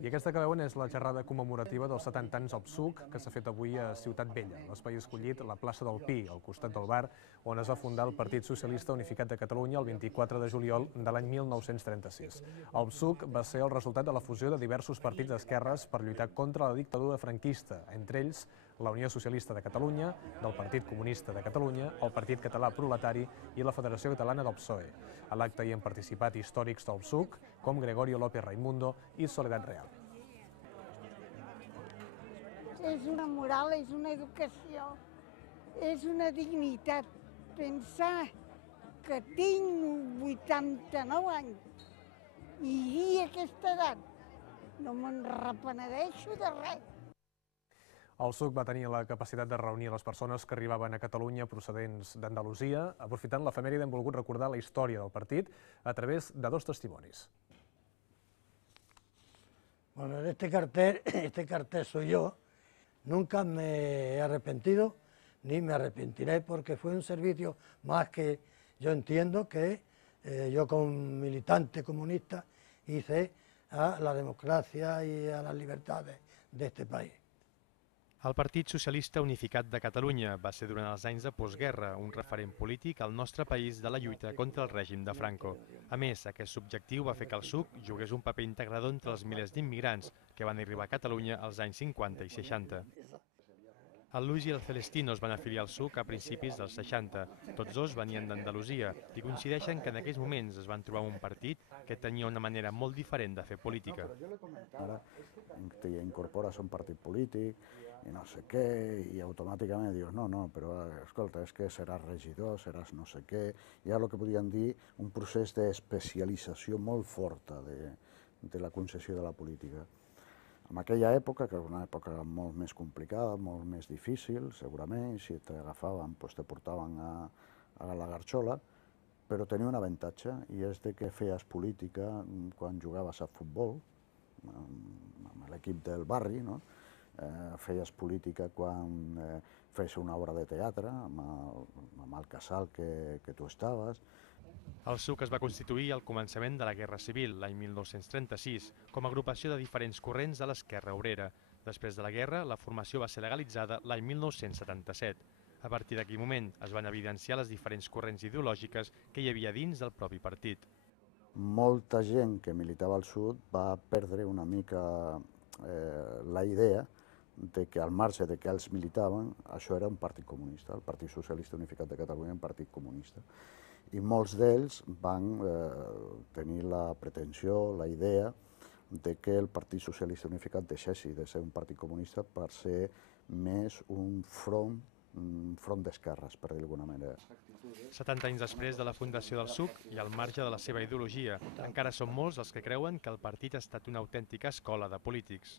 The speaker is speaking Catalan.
I aquesta que veuen és la xerrada commemorativa dels 70 anys al PSUC, que s'ha fet avui a Ciutat Vella, l'espai escollit la plaça del Pi, al costat del bar, on es va fundar el Partit Socialista Unificat de Catalunya el 24 de juliol de l'any 1936. El PSUC va ser el resultat de la fusió de diversos partits d'esquerres per lluitar contra la dictadura franquista, entre ells la Unió Socialista de Catalunya, del Partit Comunista de Catalunya, el Partit Català Proletari i la Federació Catalana del PSOE. A l'acte hi han participat històrics del PSUC, com Gregorio López Raimundo i Soledad Real. És una moral, és una educació, és una dignitat. Pensar que tinc 89 anys i dir aquesta edat, no me'n repenedeixo de res. El PSUC va tenir la capacitat de reunir les persones que arribaven a Catalunya procedents d'Andalusia. Aprofitant l'efemèride hem volgut recordar la història del partit a través de dos testimonis. Bueno, este cartel soy yo. Nunca me he arrepentido ni me arrepentiré porque fue un servicio más que yo entiendo que yo como militante comunista hice a la democracia y a las libertades de este país. El Partit Socialista Unificat de Catalunya va ser durant els anys de postguerra un referent polític al nostre país de la lluita contra el règim de Franco. A més, aquest objectiu va fer que el PSUC jugués un paper integrador entre els milers d'immigrants que van arribar a Catalunya als anys 50 i 60. El Luis i el Celestino es van afiliar al PSUC a principis dels 60. Tots dos venien d'Andalusia i coincideixen que en aquells moments es van trobar un partit que tenia una manera molt diferent de fer política. Ara t'incorpores a un partit polític i no sé què, i automàticament dius, no, però escolta, és que seràs regidor, seràs no sé què. Hi ha el que podríem dir un procés d'especialització molt forta de la concessió de la política. En aquella època, que era una època molt més complicada, molt més difícil, segurament, si t'agafaven, te portaven a la garxola, però tenia un avantatge, i és que feies política quan jugaves a futbol, amb l'equip del barri, feies política quan feies una obra de teatre, amb el casal que tu estaves. El PSUC es va constituir al començament de la Guerra Civil, l'any 1936, com a agrupació de diferents corrents de l'esquerra obrera. Després de la guerra, la formació va ser legalitzada l'any 1977. A partir d'aquell moment es van evidenciar les diferents corrents ideològiques que hi havia dins del propi partit. Molta gent que militava al sud va perdre una mica la idea de que al marge de que ells militaven, això era un partit comunista, el Partit Socialista Unificat de Catalunya, un partit comunista. I molts d'ells van tenir la pretensió, la idea, de que el Partit Socialista Unificat deixessi de ser un partit comunista per ser més un front d'esquerres, per dir-ho d'alguna manera. 70 anys després de la fundació del PSUC i al marge de la seva ideologia, encara són molts els que creuen que el partit ha estat una autèntica escola de polítics.